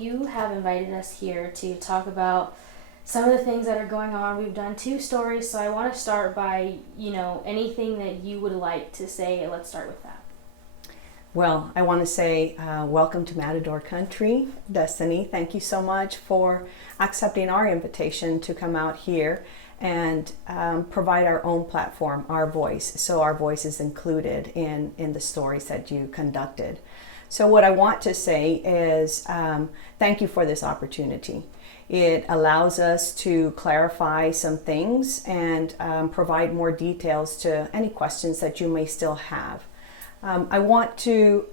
You have invited us here to talk about some of the things that are going on. We've done 2 stories, so I want to start by, anything that you would like to say. Let's start with that. Well, I want to say welcome to Matador Country. Destiny, thank you so much for accepting our invitation to come out here and provide our own platform, our voice, so our voice is included in the stories that you conducted. So what I want to say is thank you for this opportunity. It allows us to clarify some things and provide more details to any questions that you may still have. What I want to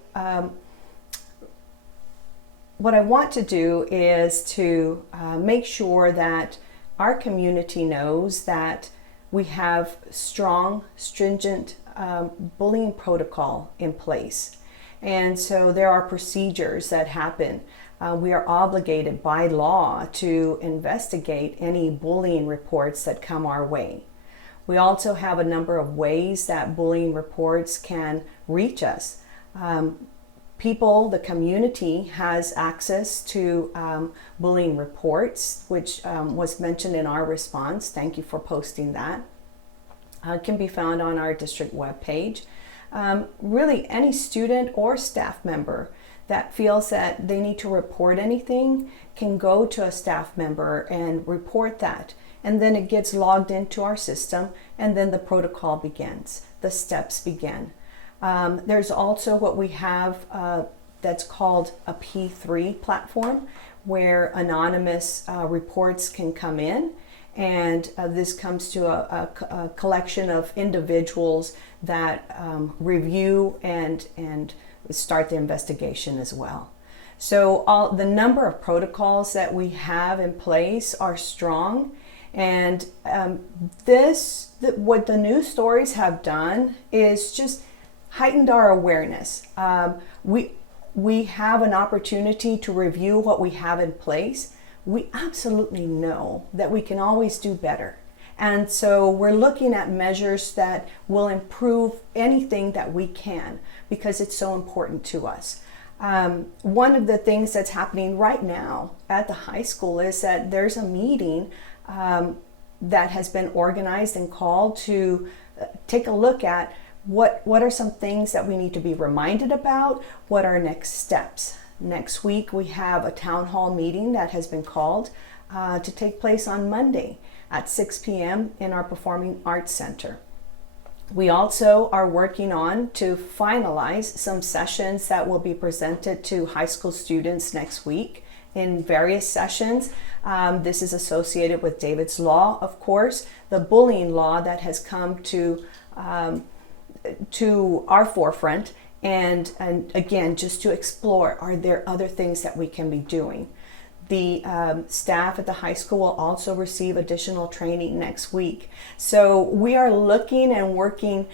do is to make sure that our community knows that we have strong, stringent bullying protocol in place. And so there are procedures that happen. We are obligated by law to investigate any bullying reports that come our way. We also have a number of ways that bullying reports can reach us. People, the community has access to bullying reports, which was mentioned in our response. Thank you for posting that. It can be found on our district webpage. Really, any student or staff member that feels that they need to report anything can go to a staff member and report that. And then it gets logged into our system, and then the protocol begins. The steps begin. There's also what we have that's called a P3 platform, where anonymous reports can come in. And this comes to a collection of individuals that review and start the investigation as well. So the number of protocols that we have in place are strong. And what the news stories have done is just heightened our awareness. We have an opportunity to review what we have in place. We absolutely know that we can always do better. And so we're looking at measures that will improve anything that we can, because it's so important to us. One of the things that's happening right now at the high school is that there's a meeting that has been organized and called to take a look at what are some things that we need to be reminded about, what are next steps. Next week we have a town hall meeting that has been called to take place on Monday at 6 p.m. in our Performing Arts Center. We also are working on to finalize some sessions that will be presented to high school students next week in various sessions. This is associated with David's Law, of course, the bullying law that has come to our forefront, and again, just to explore, are there other things that we can be doing? The staff at the high school will also receive additional training next week. So we are looking and working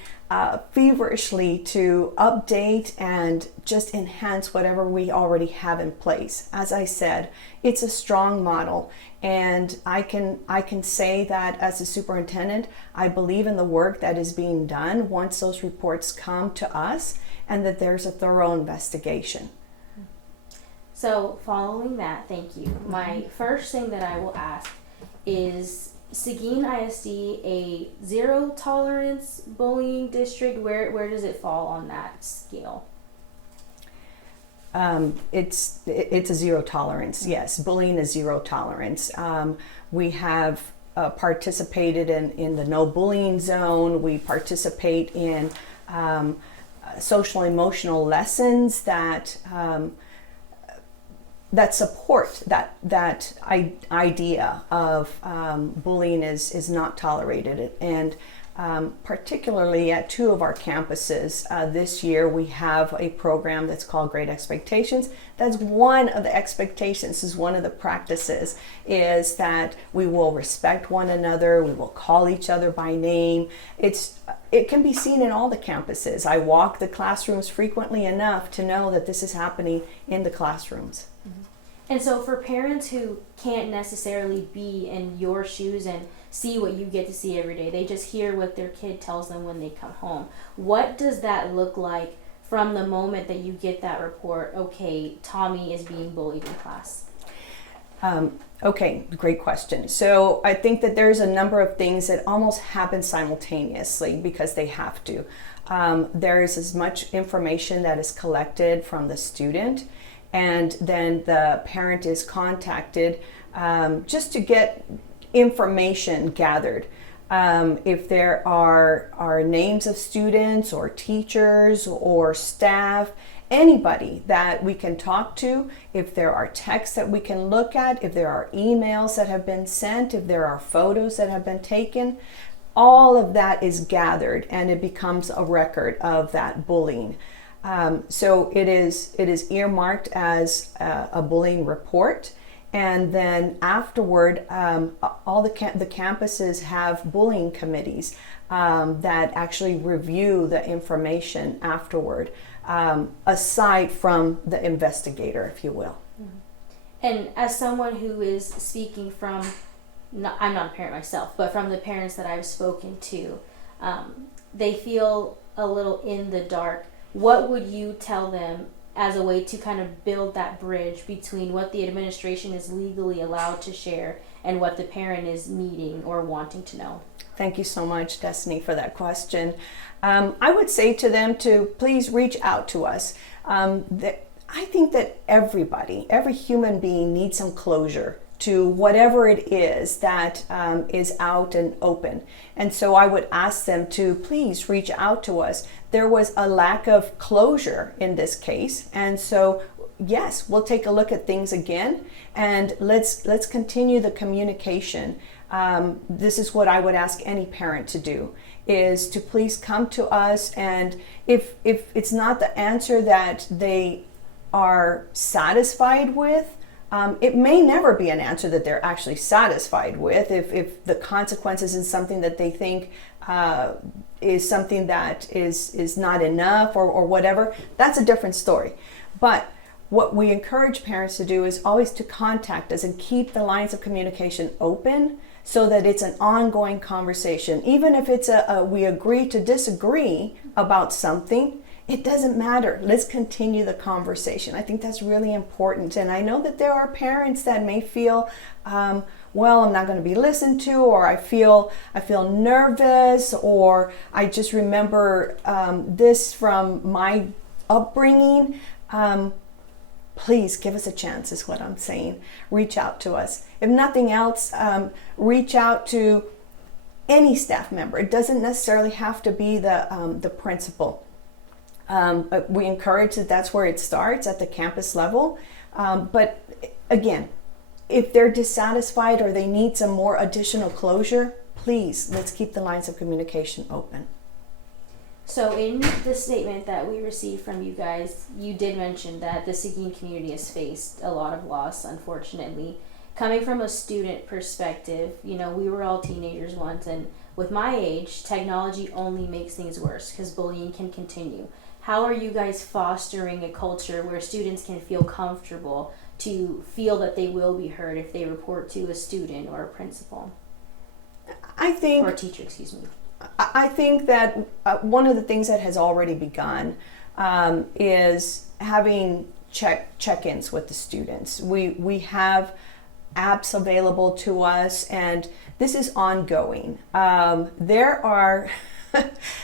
feverishly to update and just enhance whatever we already have in place. As I said, it's a strong model, and I can say that as a superintendent, I believe in the work that is being done once those reports come to us, and that there's a thorough investigation. So following that, thank you. My first thing that I will ask is, Seguin ISD a zero tolerance bullying district? Where does it fall on that scale? It's a zero tolerance. Yes, bullying is zero tolerance. We have participated in the no bullying zone. We participate in social emotional lessons that support that idea of bullying is not tolerated. And particularly at 2 of our campuses this year, we have a program that's called Great Expectations. That's one of the expectations, is one of the practices, is that we will respect one another, we will call each other by name. It can be seen in all the campuses. I walk the classrooms frequently enough to know that this is happening in the classrooms. And so for parents who can't necessarily be in your shoes and see what you get to see every day, they just hear what their kid tells them when they come home, what does that look like from the moment that you get that report, okay, Tommy is being bullied in class? Okay, great question. So I think that there's a number of things that almost happen simultaneously because they have to. There is as much information that is collected from the student, and then the parent is contacted just to get information gathered. If there are names of students or teachers or staff, anybody that we can talk to, if there are texts that we can look at, if there are emails that have been sent, if there are photos that have been taken, all of that is gathered and it becomes a record of that bullying. So it is earmarked as a bullying report. And then afterward, all the campuses have bullying committees that actually review the information afterward, aside from the investigator, if you will. And as someone who is speaking from, I'm not a parent myself, but from the parents that I've spoken to, they feel a little in the dark. What would you tell them as a way to kind of build that bridge between what the administration is legally allowed to share and what the parent is needing or wanting to know? Thank you so much, Destiny, for that question. I would say to them to please reach out to us. I think that every human being needs some closure to whatever it is that is out and open. And so I would ask them to please reach out to us. There was a lack of closure in this case. And so, yes, we'll take a look at things again and let's continue the communication. This is what I would ask any parent to do, is to please come to us. And if it's not the answer that they are satisfied with, it may never be an answer that they're actually satisfied with. If the consequences is something that they think is something that is not enough or whatever, that's a different story. But what we encourage parents to do is always to contact us and keep the lines of communication open so that it's an ongoing conversation. Even if it's we agree to disagree about something, it doesn't matter. Let's continue the conversation. I think that's really important. And I know that there are parents that may feel, well, I'm not going to be listened to, or I feel nervous, or I just remember this from my upbringing. Please give us a chance, is what I'm saying. Reach out to us. If nothing else, reach out to any staff member. It doesn't necessarily have to be the principal. We encourage that's where it starts, at the campus level. But again, if they're dissatisfied or they need some more additional closure, please, let's keep the lines of communication open. So in the statement that we received from you guys, you did mention that the Seguin community has faced a lot of loss, unfortunately. Coming from a student perspective, we were all teenagers once, and with my age, technology only makes things worse because bullying can continue. How are you guys fostering a culture where students can feel comfortable to feel that they will be heard if they report to a student or a principal? Or a teacher, excuse me. I think that one of the things that has already begun is having check-ins with the students. We have apps available to us, and this is ongoing. There are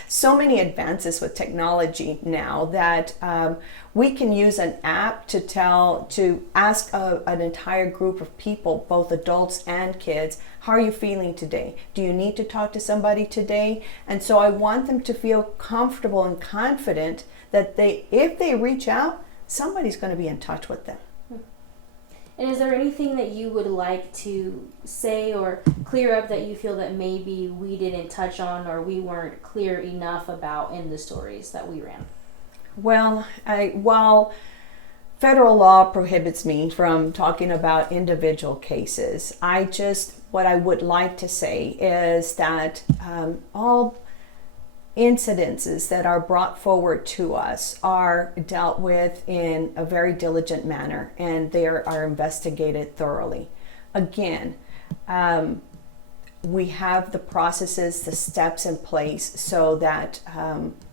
so many advances with technology now that we can use an app to ask an entire group of people, both adults and kids, how are you feeling today? Do you need to talk to somebody today? And so I want them to feel comfortable and confident that if they reach out, somebody's going to be in touch with them. And is there anything that you would like to say or clear up that you feel that maybe we didn't touch on or we weren't clear enough about in the stories that we ran? Well, while federal law prohibits me from talking about individual cases, what I would like to say is that all incidences that are brought forward to us are dealt with in a very diligent manner, and they are investigated thoroughly. Again, we have the processes, the steps in place so that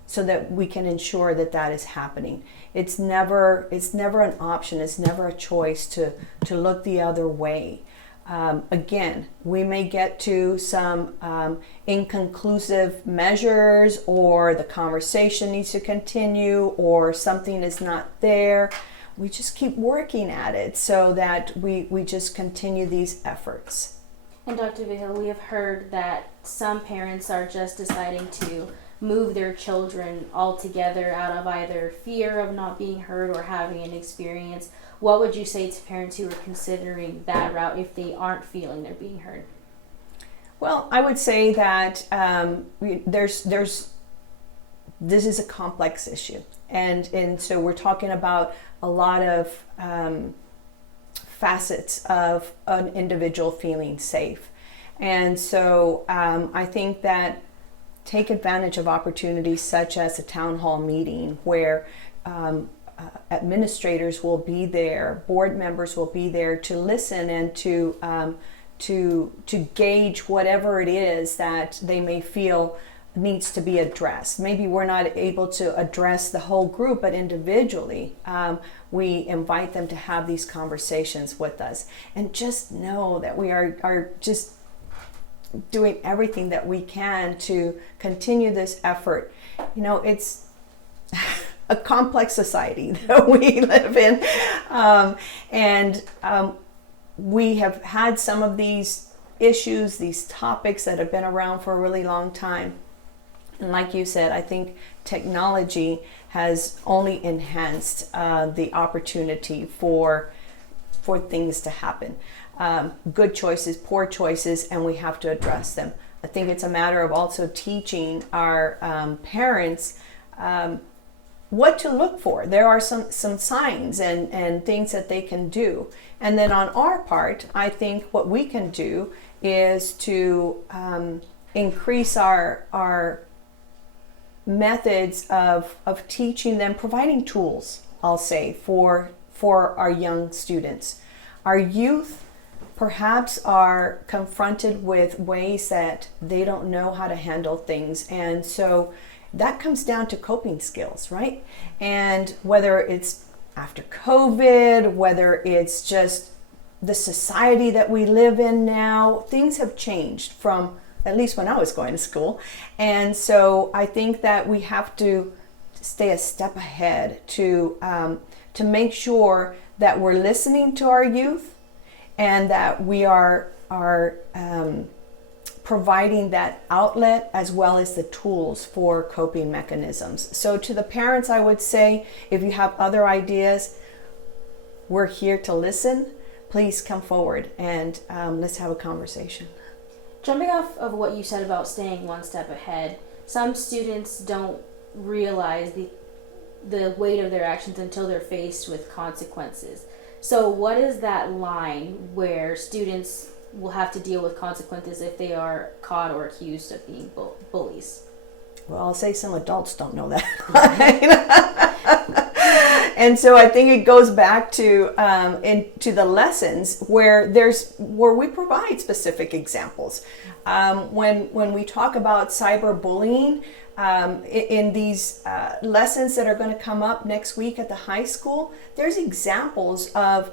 so that we can ensure that that is happening. It's never an option. It's never a choice to look the other way. Again, we may get to some inconclusive measures, or the conversation needs to continue, or something is not there. We just keep working at it so that we just continue these efforts. And Dr. Vigil, we have heard that some parents are just deciding to move their children altogether out of either fear of not being heard or having an experience. What would you say to parents who are considering that route if they aren't feeling they're being heard? Well, I would say that this is a complex issue, and so we're talking about a lot of facets of an individual feeling safe, and so I think that take advantage of opportunities such as a town hall meeting where administrators will be there, board members will be there to listen and to gauge whatever it is that they may feel needs to be addressed. Maybe we're not able to address the whole group, but individually we invite them to have these conversations with us, and just know that we are just doing everything that we can to continue this effort. You know, it's a complex society that we live in, and we have had some of these issues, these topics that have been around for a really long time. And like you said, I think technology has only enhanced the opportunity for things to happen. Good choices, poor choices, and we have to address them. I think it's a matter of also teaching our parents what to look for. There are some signs and things that they can do. And then on our part, I think what we can do is to increase our methods of teaching them, providing tools, I'll say, for our young students. Our youth perhaps are confronted with ways that they don't know how to handle things, and so that comes down to coping skills, right? And whether it's after COVID, whether it's just the society that we live in now, things have changed from at least when I was going to school. And so I think that we have to stay a step ahead to make sure that we're listening to our youth, and that we are providing that outlet as well as the tools for coping mechanisms. So to the parents, I would say, if you have other ideas, we're here to listen. Please come forward and let's have a conversation. Jumping off of what you said about staying one step ahead, some students don't realize the weight of their actions until they're faced with consequences. So what is that line where students will have to deal with consequences if they are caught or accused of being bullies? Well, I'll say some adults don't know that line. And so I think it goes back to into the lessons where we provide specific examples. When we talk about cyberbullying, in these lessons that are going to come up next week at the high school, there's examples of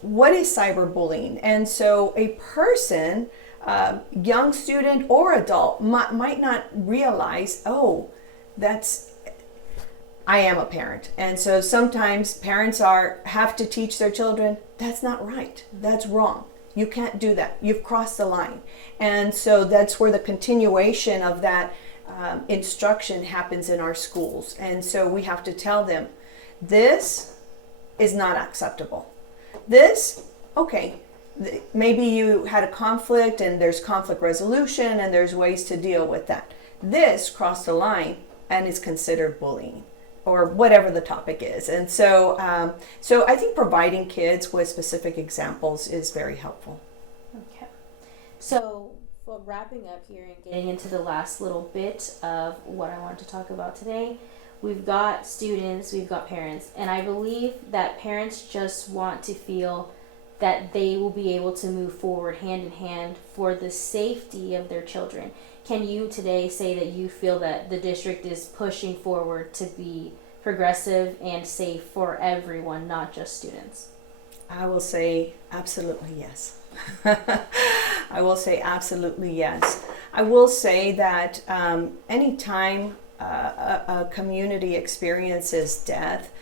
what is cyberbullying. And so a person, young student or adult, might not realize, I am a parent. And so sometimes parents have to teach their children, that's not right, that's wrong. You can't do that. You've crossed the line. And so that's where the continuation of that instruction happens in our schools. And so we have to tell them, this is not acceptable. This, okay, maybe you had a conflict and there's conflict resolution and there's ways to deal with that. This crossed the line and is considered bullying, or whatever the topic is. And so I think providing kids with specific examples is very helpful. Okay. So wrapping up here and getting into the last little bit of what I wanted to talk about today, we've got students, we've got parents, and I believe that parents just want to feel that they will be able to move forward hand in hand for the safety of their children. Can you today say that you feel that the district is pushing forward to be progressive and safe for everyone, not just students? I will say absolutely yes. I will say absolutely yes. I will say that anytime a community experiences death,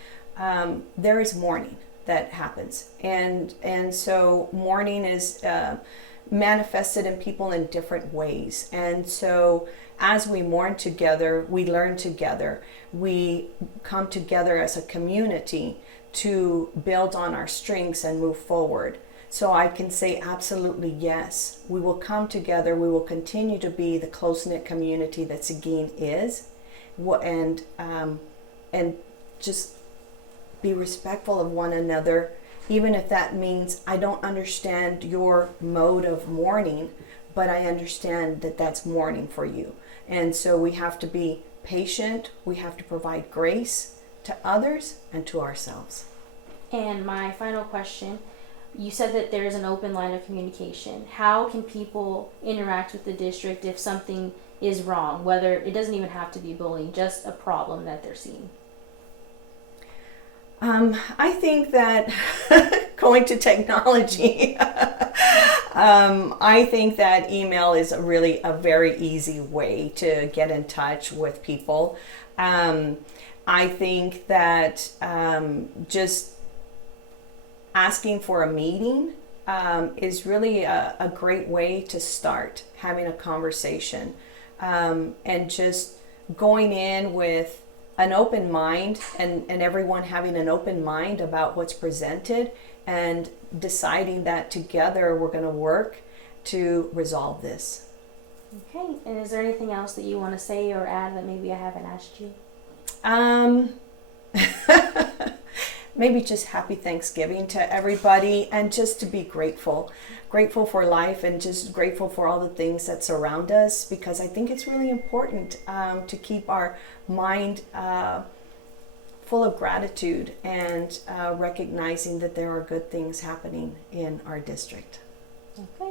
there is mourning that happens, and so mourning is manifested in people in different ways. And so as we mourn together, we learn together, we come together as a community to build on our strengths and move forward. So I can say absolutely yes. We will come together. We will continue to be the close-knit community that Seguin is, and just be respectful of one another, even if that means I don't understand your mode of mourning, but I understand that that's mourning for you. And so we have to be patient. We have to provide grace to others and to ourselves. And my final question, you said that there is an open line of communication. How can people interact with the district if something is wrong, whether it doesn't even have to be bullying, just a problem that they're seeing? I think that going to technology, I think that email is really a very easy way to get in touch with people. I think that just asking for a meeting is really a great way to start having a conversation, and just going in with an open mind, and everyone having an open mind about what's presented, and deciding that together we're going to work to resolve this. Okay, and is there anything else that you want to say or add that maybe I haven't asked you? Maybe just happy Thanksgiving to everybody, and just to be grateful for life, and just grateful for all the things that surround us, because I think it's really important to keep our mind full of gratitude, and recognizing that there are good things happening in our district. Okay.